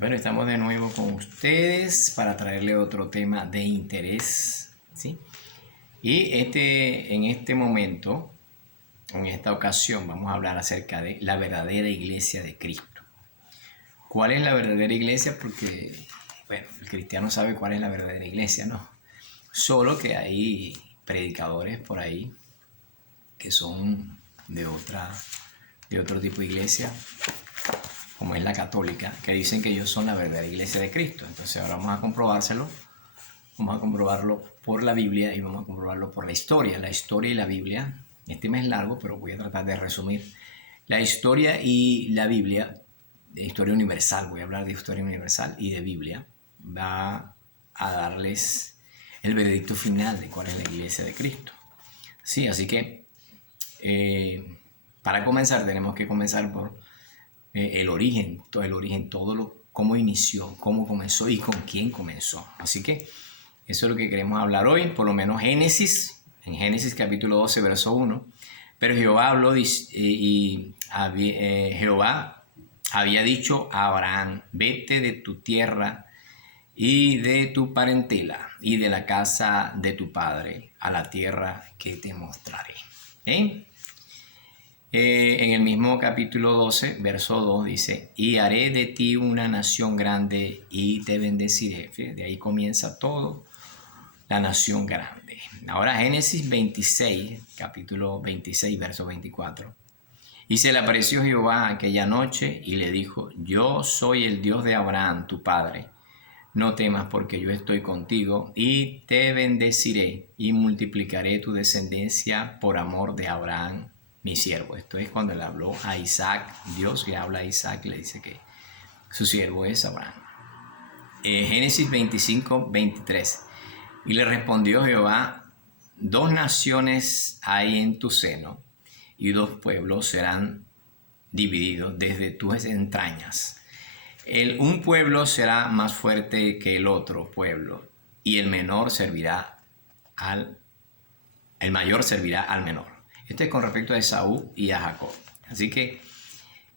Bueno, estamos de nuevo con ustedes para traerle otro tema de interés, ¿sí? Y en este momento, en esta ocasión, vamos a hablar acerca de la verdadera iglesia de Cristo. ¿Cuál es la verdadera iglesia? Porque, bueno, el cristiano sabe cuál es la verdadera iglesia, ¿no? Solo que hay predicadores por ahí que son de otro tipo de iglesia, como es la católica, que dicen que ellos son la verdadera iglesia de Cristo. Entonces ahora vamos a comprobarlo por la Biblia y vamos a comprobarlo por la historia y la Biblia. Este tema es largo, pero voy a tratar de resumir. La historia y la Biblia, de historia universal, voy a hablar de historia universal y de Biblia, va a darles el veredicto final de cuál es la iglesia de Cristo. Sí, así que para comenzar tenemos que comenzar por el origen, cómo inició, cómo comenzó y con quién comenzó. Así que eso es lo que queremos hablar hoy, por lo menos en Génesis capítulo 12, verso 1. Pero Jehová habló Jehová había dicho a Abraham: vete de tu tierra y de tu parentela y de la casa de tu padre a la tierra que te mostraré. En el mismo capítulo 12, verso 2 dice: y haré de ti una nación grande y te bendeciré. De ahí comienza todo, la nación grande. Ahora Génesis 26, capítulo 26, verso 24. Y se le apareció Jehová aquella noche y le dijo: yo soy el Dios de Abraham, tu padre. No temas, porque yo estoy contigo y te bendeciré y multiplicaré tu descendencia por amor de Abraham, mi siervo. Esto es cuando le habló a Isaac. Dios le habla a Isaac y le dice que su siervo es Abraham. Génesis 25, 23. Y le respondió Jehová: dos naciones hay en tu seno, y dos pueblos serán divididos desde tus entrañas. Un pueblo será más fuerte que el otro pueblo, y el mayor servirá al menor. Esto es con respecto a Esaú y a Jacob. Así que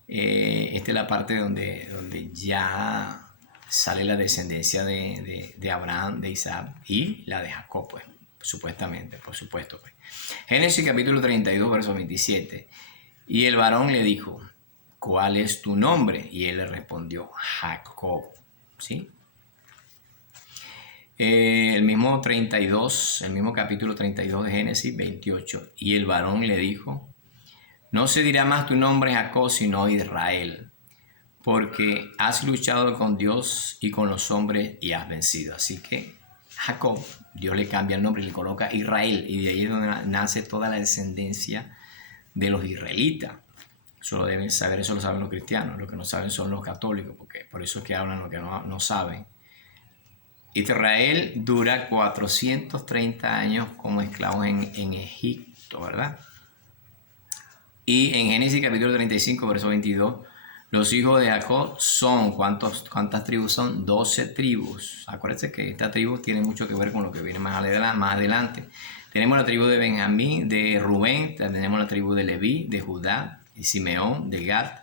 esta es la parte donde ya sale la descendencia de Abraham, de Isaac y la de Jacob, pues, supuestamente, por supuesto. Pues. Génesis capítulo 32, verso 27. Y el varón le dijo: ¿cuál es tu nombre? Y él le respondió: Jacob. ¿Sí? El mismo capítulo 32 de Génesis 28. Y el varón le dijo: no se dirá más tu nombre Jacob, sino Israel, porque has luchado con Dios y con los hombres y has vencido. Así que Jacob, Dios le cambia el nombre y le coloca Israel, y de ahí es donde nace toda la descendencia de los israelitas. Eso lo deben saber, eso lo saben los cristianos. Lo que no saben son los católicos, porque por eso es que hablan lo que no saben. Israel dura 430 años como esclavos en Egipto, ¿verdad? Y en Génesis capítulo 35, verso 22, los hijos de Jacob son, ¿cuántas tribus son? 12 tribus. Acuérdense que esta tribu tiene mucho que ver con lo que viene más adelante. Tenemos la tribu de Benjamín, de Rubén, tenemos la tribu de Leví, de Judá, de Simeón, de Gad,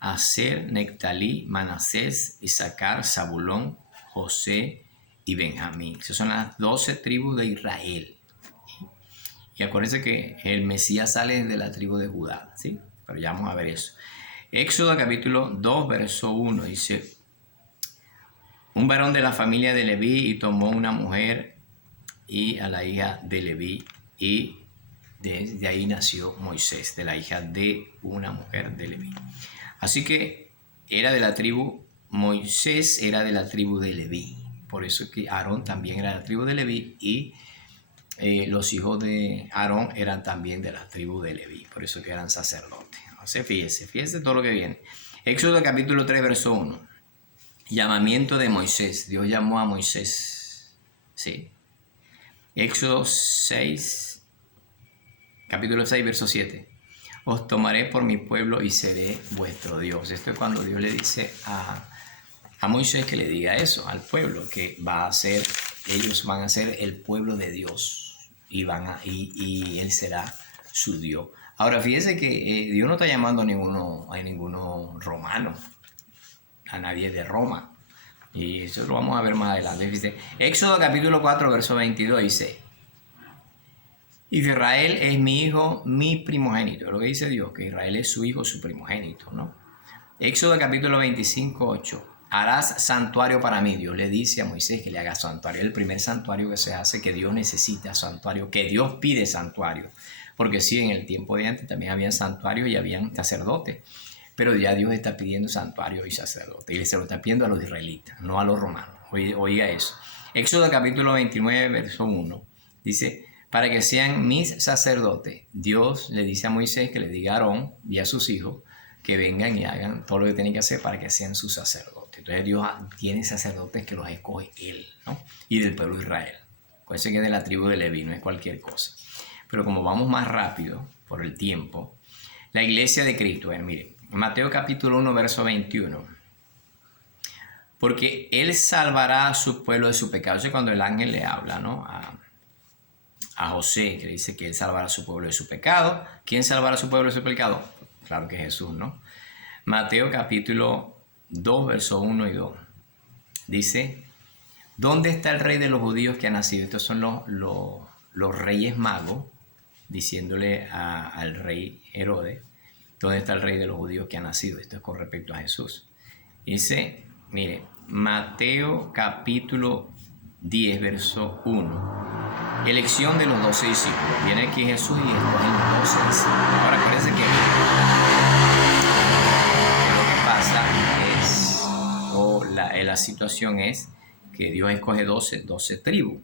Aser, Nectalí, Manasés, Isaacar, Zabulón, José y Benjamín. Esas son las 12 tribus de Israel. Y acuérdense que el Mesías sale de la tribu de Judá, ¿sí? Pero ya vamos a ver eso. Éxodo capítulo 2, verso 1 dice: un varón de la familia de Leví y tomó una mujer y a la hija de Leví, y de ahí nació Moisés, de la hija de una mujer de Leví. Así que Moisés era de la tribu de Leví. Por eso es que Aarón también era de la tribu de Leví, y los hijos de Aarón eran también de la tribu de Leví, por eso que eran sacerdotes. Entonces, fíjese todo lo que viene. Éxodo capítulo 3, verso 1. Llamamiento de Moisés. Dios llamó a Moisés. Sí. Éxodo 6, capítulo 6, verso 7. Os tomaré por mi pueblo y seré vuestro Dios. Esto es cuando Dios le dice a Moisés que le diga eso al pueblo, que ellos van a ser el pueblo de Dios. Y él será su Dios. Ahora, fíjese que Dios no está llamando a ninguno romano, a nadie de Roma. Y eso lo vamos a ver más adelante. Dice, Éxodo capítulo 4, verso 22 dice, Israel es mi hijo, mi primogénito. Lo que dice Dios, que Israel es su hijo, su primogénito, ¿no? Éxodo capítulo 25, 8. Harás santuario para mí. Dios le dice a Moisés que le haga santuario. Es el primer santuario que se hace, que Dios necesita santuario, que Dios pide santuario. Porque sí, en el tiempo de antes también había santuarios y habían sacerdotes. Pero ya Dios está pidiendo santuario y sacerdote. Y se lo está pidiendo a los israelitas, no a los romanos. Oiga eso. Éxodo capítulo 29, verso 1. Dice, para que sean mis sacerdotes. Dios le dice a Moisés que le diga a Aarón y a sus hijos que vengan y hagan todo lo que tienen que hacer para que sean sus sacerdotes. Entonces Dios tiene sacerdotes que los escoge Él, ¿no? Y del pueblo de Israel. Acuérdense que es de la tribu de Leví, no es cualquier cosa. Pero como vamos más rápido por el tiempo, la iglesia de Cristo, miren, Mateo capítulo 1, verso 21. Porque Él salvará a su pueblo de su pecado. Eso es cuando el ángel le habla, ¿no? A José, que le dice que Él salvará a su pueblo de su pecado. ¿Quién salvará a su pueblo de su pecado? Claro que Jesús, ¿no? Mateo capítulo 2, verso 1 y 2. Dice, ¿dónde está el rey de los judíos que ha nacido? Estos son los reyes magos, diciéndole al rey Herodes, ¿dónde está el rey de los judíos que ha nacido? Esto es con respecto a Jesús. Dice, mire, Mateo capítulo 10, verso 1. Elección de los 12 discípulos. Viene aquí Jesús y escoge los 12 discípulos. Ahora, acuérdense que lo que pasa es, la situación es que Dios escoge 12 tribus,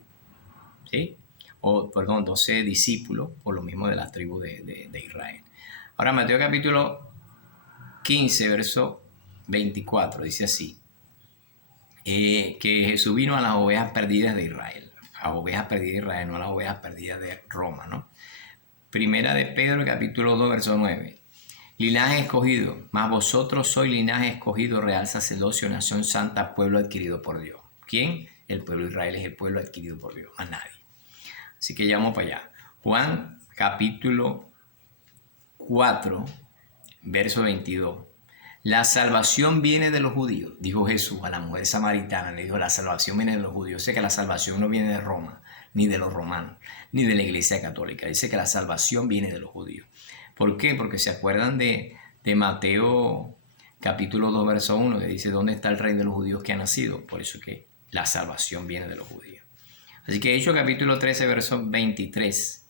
¿sí? O, perdón, 12 discípulos, por lo mismo de la tribu de Israel. Ahora, Mateo capítulo 15, verso 24, dice así, que Jesús vino a las ovejas perdidas de Israel. A ovejas perdidas de Israel, no a las ovejas perdidas de Roma, ¿no? Primera de Pedro, capítulo 2, verso 9. Linaje escogido, mas vosotros sois linaje escogido, real sacerdocio, nación santa, pueblo adquirido por Dios. ¿Quién? El pueblo de Israel es el pueblo adquirido por Dios, más nadie. Así que ya vamos para allá. Juan, capítulo 4, verso 22. La salvación viene de los judíos, dijo Jesús a la mujer samaritana, le dijo, la salvación viene de los judíos. Sé que la salvación no viene de Roma, ni de los romanos, ni de la iglesia católica. Dice que la salvación viene de los judíos. ¿Por qué? Porque se acuerdan de Mateo capítulo 2, verso 1, que dice, ¿dónde está el rey de los judíos que ha nacido? Por eso que la salvación viene de los judíos. Así que Hechos capítulo 13, verso 23.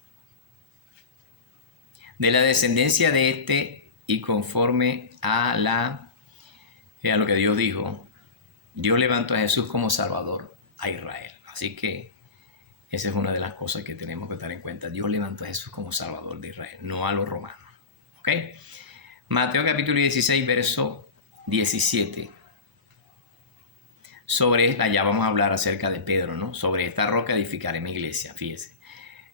De la descendencia de este y conforme a lo que Dios dijo, Dios levantó a Jesús como Salvador a Israel. Así que esa es una de las cosas que tenemos que tener en cuenta. Dios levantó a Jesús como Salvador de Israel, no a los romanos. ¿Ok? Mateo capítulo 16, verso 17. Ya vamos a hablar acerca de Pedro, ¿no? Sobre esta roca edificaré mi iglesia, fíjese.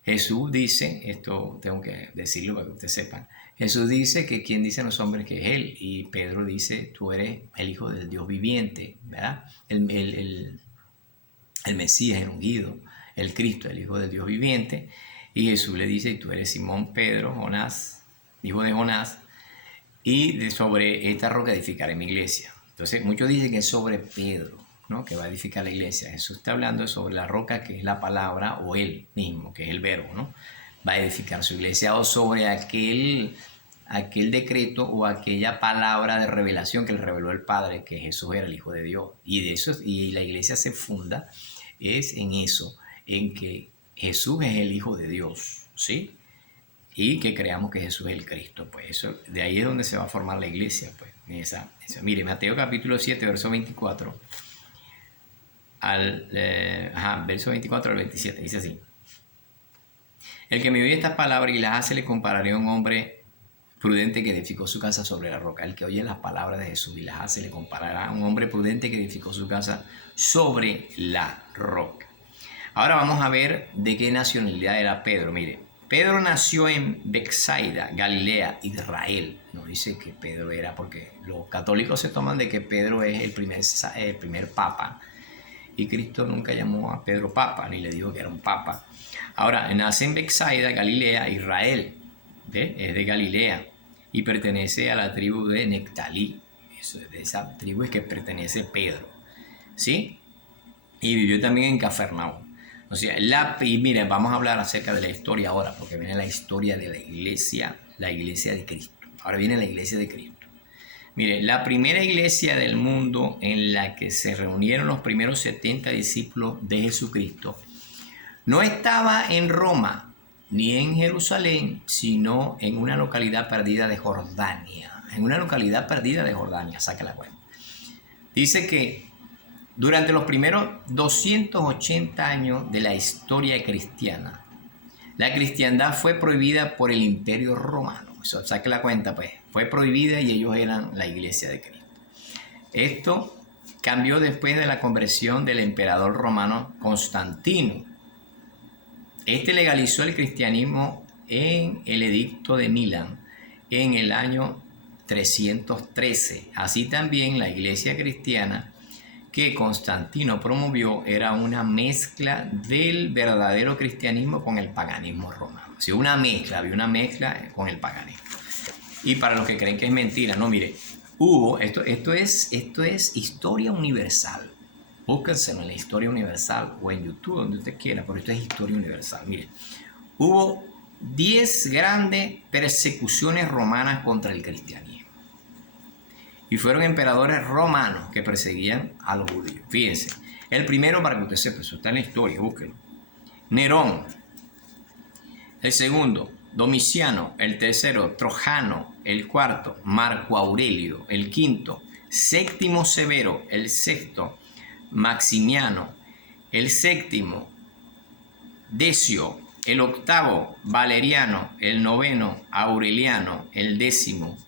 Jesús dice, esto tengo que decirlo para que ustedes sepan, Jesús dice que quien dicen los hombres que es Él, y Pedro dice, tú eres el Hijo del Dios viviente, ¿verdad? El Mesías, el ungido, el Cristo, el Hijo del Dios viviente, y Jesús le dice, tú eres Simón Pedro, Jonás, hijo de Jonás, y sobre esta roca edificaré mi iglesia. Entonces muchos dicen que es sobre Pedro, ¿no? Que va a edificar la iglesia. Jesús está hablando sobre la roca que es la palabra, o Él mismo, que es el verbo, ¿no? Va a edificar su iglesia, o sobre aquel decreto o aquella palabra de revelación que le reveló el Padre, que Jesús era el Hijo de Dios. Y la iglesia se funda es en eso, en que Jesús es el Hijo de Dios, ¿sí? Y que creamos que Jesús es el Cristo. Pues eso, de ahí es donde se va a formar la iglesia. Pues, mire, Mateo capítulo 7, verso 24. Verso 24 al 27, dice así. El que me oye estas palabras y las hace le compararé a un hombre prudente que edificó su casa sobre la roca. El que oye las palabras de Jesús y las hace le comparará a un hombre prudente que edificó su casa sobre la roca. Ahora vamos a ver de qué nacionalidad era Pedro. Mire, Pedro nació en Betsaida, Galilea, Israel. No dice que Pedro era, porque los católicos se toman de que Pedro es el primer papa. Y Cristo nunca llamó a Pedro papa, ni le dijo que era un papa. Ahora, nace en Betsaida, Galilea, Israel. ¿Ve? Es de Galilea y pertenece a la tribu de Nectalí. Eso, de esa tribu es que pertenece Pedro, ¿sí? Y vivió también en Cafarnaúm. O sea, y miren, vamos a hablar acerca de la historia ahora, porque viene la historia de la iglesia de Cristo. Ahora viene la iglesia de Cristo. Mire, la primera iglesia del mundo en la que se reunieron los primeros 70 discípulos de Jesucristo no estaba en Roma ni en Jerusalén, sino en una localidad perdida de Jordania. En una localidad perdida de Jordania, saca la cuenta. Dice que durante los primeros 280 años de la historia cristiana, la cristiandad fue prohibida por el Imperio Romano. Eso, saque la cuenta, pues. Fue prohibida y ellos eran la iglesia de Cristo. Esto cambió después de la conversión del emperador romano Constantino. Este legalizó el cristianismo en el Edicto de Milán en el año 313. Así también la iglesia cristiana que Constantino promovió era una mezcla del verdadero cristianismo con el paganismo romano. Sí, había una mezcla con el paganismo. Y para los que creen que es mentira, no, mire, esto es historia universal. Búsquenselo en la historia universal o en YouTube, donde usted quiera, pero esto es historia universal. Mire, hubo 10 grandes persecuciones romanas contra el cristianismo. Y fueron emperadores romanos que perseguían a los judíos. Fíjense, el primero, para que usted sepa, eso está en la historia, búsquenlo. Nerón. El segundo, Domiciano. El tercero, Trojano. El cuarto, Marco Aurelio. El quinto, Séptimo Severo. El sexto, Maximiano. El séptimo, Decio. El octavo, Valeriano. El noveno, Aureliano. El décimo,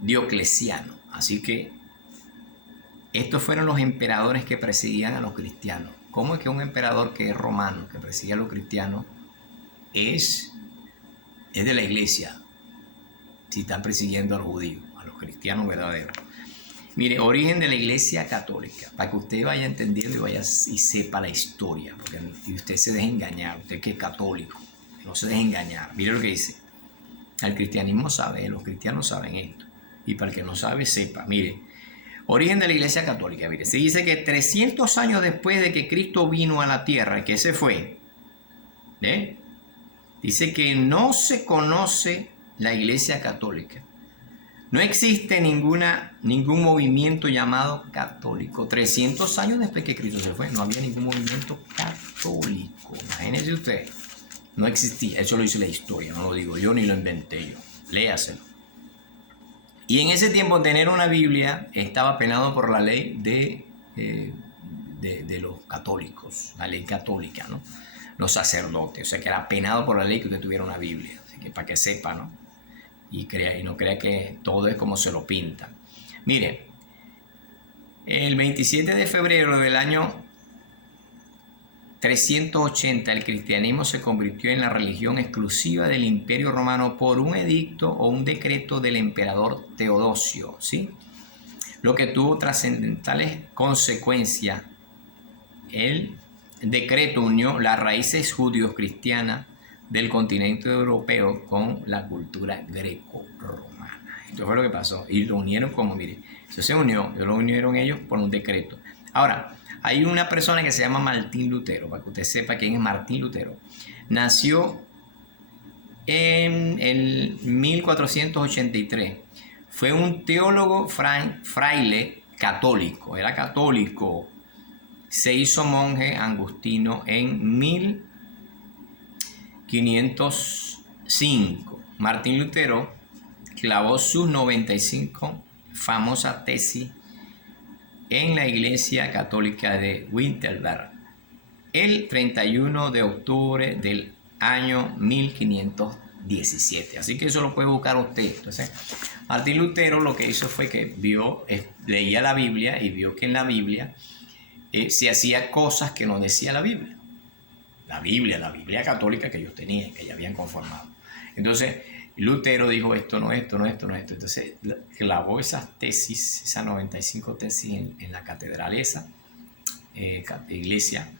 Diocleciano. Así que estos fueron los emperadores que perseguían a los cristianos. ¿Cómo es que un emperador que es romano, que persigue a los cristianos, es de la iglesia? Si están persiguiendo a los judíos, a los cristianos verdaderos. Mire, origen de la iglesia católica, para que usted vaya entendiendo y sepa la historia, porque y usted se deje engañar, usted que es católico, no se deje engañar. Mire lo que dice. El cristianismo sabe, los cristianos saben esto. Y para el que no sabe, sepa. Mire, origen de la iglesia católica. Mire, se dice que 300 años después de que Cristo vino a la tierra, que se fue, dice que no se conoce la iglesia católica. No existe ningún movimiento llamado católico. 300 años después que Cristo se fue, no había ningún movimiento católico. Imagínense usted. No existía. Eso lo dice la historia, no lo digo yo ni lo inventé yo. Léaselo. Y en ese tiempo tener una Biblia estaba penado por la ley de los católicos, la ley católica, ¿no? Los sacerdotes, o sea que era penado por la ley que usted tuviera una Biblia. Así que para que sepa, ¿no? Y no crea que todo es como se lo pinta. Mire, el 27 de febrero del año 380, el cristianismo se convirtió en la religión exclusiva del Imperio Romano por un edicto o un decreto del emperador Teodosio, ¿sí? Lo que tuvo trascendentales consecuencias. El decreto unió las raíces judío-cristianas del continente europeo con la cultura greco-romana. Esto fue lo que pasó. Y lo unieron como, mire, eso se unió, lo unieron ellos por un decreto. Ahora, hay una persona que se llama Martín Lutero, para que usted sepa quién es Martín Lutero. Nació en el 1483. Fue un teólogo fraile católico, era católico. Se hizo monje agustino en 1505. Martín Lutero clavó sus 95 famosas tesis en la Iglesia Católica de Wittenberg el 31 de octubre del año 1517. Así que eso lo puede buscar usted. Entonces, Martín Lutero lo que hizo fue que leía la Biblia y vio que en la Biblia se hacía cosas que no decía la Biblia. La Biblia católica que ellos tenían, que ya habían conformado. Entonces, Lutero dijo esto no. Entonces, clavó esas tesis, esas 95 tesis en la catedral esa, iglesia,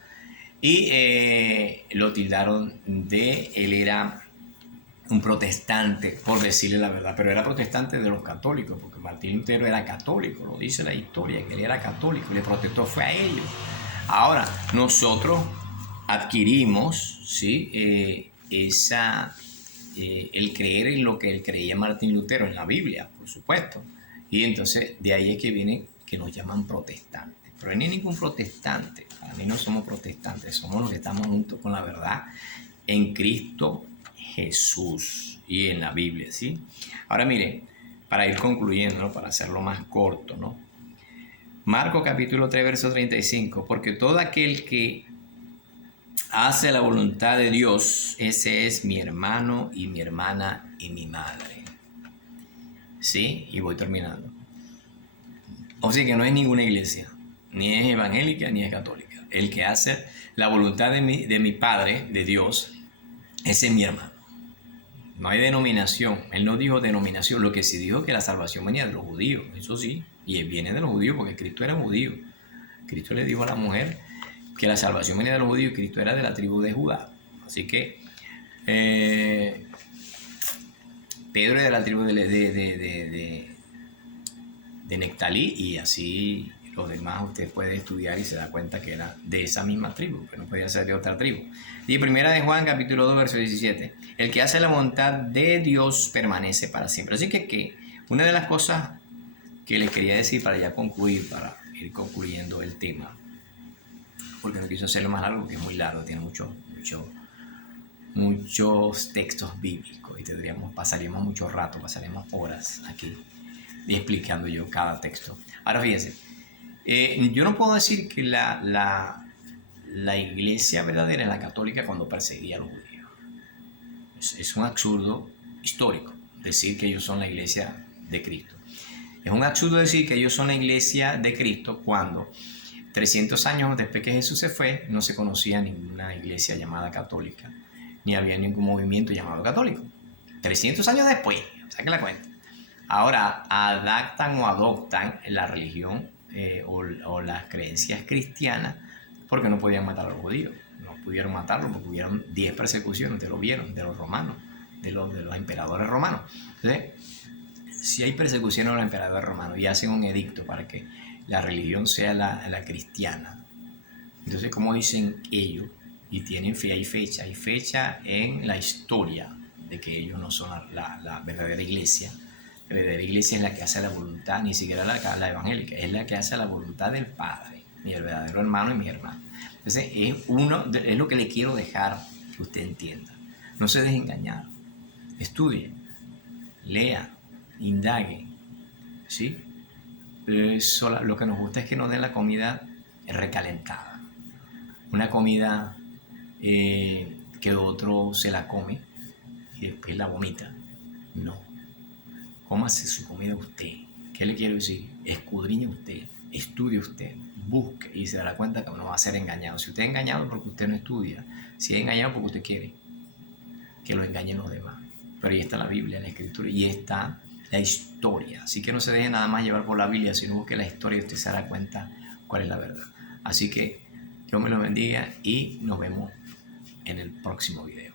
y lo tildaron él era un protestante, por decirle la verdad, pero era protestante de los católicos, porque Martín Lutero era católico, lo dice la historia, que él era católico y le protestó fue a ellos. Ahora, nosotros adquirimos, ¿sí? El creer en lo que él creía Martín Lutero, en la Biblia, por supuesto. Y entonces de ahí es que viene que nos llaman protestantes. Pero no hay ningún protestante, para mí no somos protestantes, somos los que estamos juntos con la verdad en Cristo Jesús y en la Biblia, ¿sí? Ahora mire, para ir concluyendo, ¿no? Para hacerlo más corto, ¿no? Marcos capítulo 3, verso 35, porque todo aquel que hace la voluntad de Dios, ese es mi hermano y mi hermana y mi madre. ¿Sí? Y voy terminando. O sea que no es ninguna iglesia, ni es evangélica ni es católica. El que hace la voluntad de mi Padre, de Dios, ese es mi hermano. No hay denominación. Él no dijo denominación. Lo que sí dijo que la salvación venía de los judíos. Eso sí. Y viene de los judíos porque Cristo era judío. Cristo le dijo a la mujer que la salvación venía de los judíos y Cristo era de la tribu de Judá. Así que Pedro era de la tribu de Nectalí y así los demás usted puede estudiar y se da cuenta que era de esa misma tribu, que no podía ser de otra tribu. Y primera de Juan capítulo 2 verso 17, el que hace la voluntad de Dios permanece para siempre. Así que una de las cosas que les quería decir para ya concluir, para ir concluyendo el tema, porque no quiso hacerlo más largo, porque es muy largo, tiene muchos textos bíblicos y pasaríamos mucho rato, pasaremos horas aquí explicando yo cada texto. Ahora fíjense, yo no puedo decir que la iglesia verdadera es la católica cuando perseguía a los judíos. Es un absurdo histórico decir que ellos son la iglesia de Cristo. Es un absurdo decir que ellos son la iglesia de Cristo cuando 300 años después que Jesús se fue, no se conocía ninguna iglesia llamada católica, ni había ningún movimiento llamado católico. 300 años después, saque la cuenta. Ahora adaptan o adoptan la religión o las creencias cristianas porque no podían matar a los judíos. No pudieron matarlos porque hubieron 10 persecuciones, ustedes lo vieron, de los romanos, de los emperadores romanos. Entonces, si hay persecuciones a los emperadores romanos y hacen un edicto para que la religión sea la cristiana, entonces, como dicen ellos, y tienen fe, hay fecha en la historia de que ellos no son la verdadera iglesia. La verdadera iglesia es la que hace la voluntad, ni siquiera la evangélica, es la que hace la voluntad del Padre, mi verdadero hermano y mi hermana. Entonces, es lo que le quiero dejar que usted entienda. No se deje engañar, estudie, lea, indague, ¿sí? Lo que nos gusta es que nos den la comida recalentada, una comida que otro se la come y después la vomita. No, cómase su comida usted. ¿Qué le quiero decir? Escudriñe usted, estudie usted, busque y se dará cuenta que no va a ser engañado. Si usted es engañado es porque usted no estudia, si es engañado porque usted quiere que lo engañen los demás. Pero ahí está la Biblia, la Escritura, y está la historia. Así que no se deje nada más llevar por la Biblia, sino busque la historia y usted se dará cuenta cuál es la verdad. Así que Dios me lo bendiga y nos vemos en el próximo video.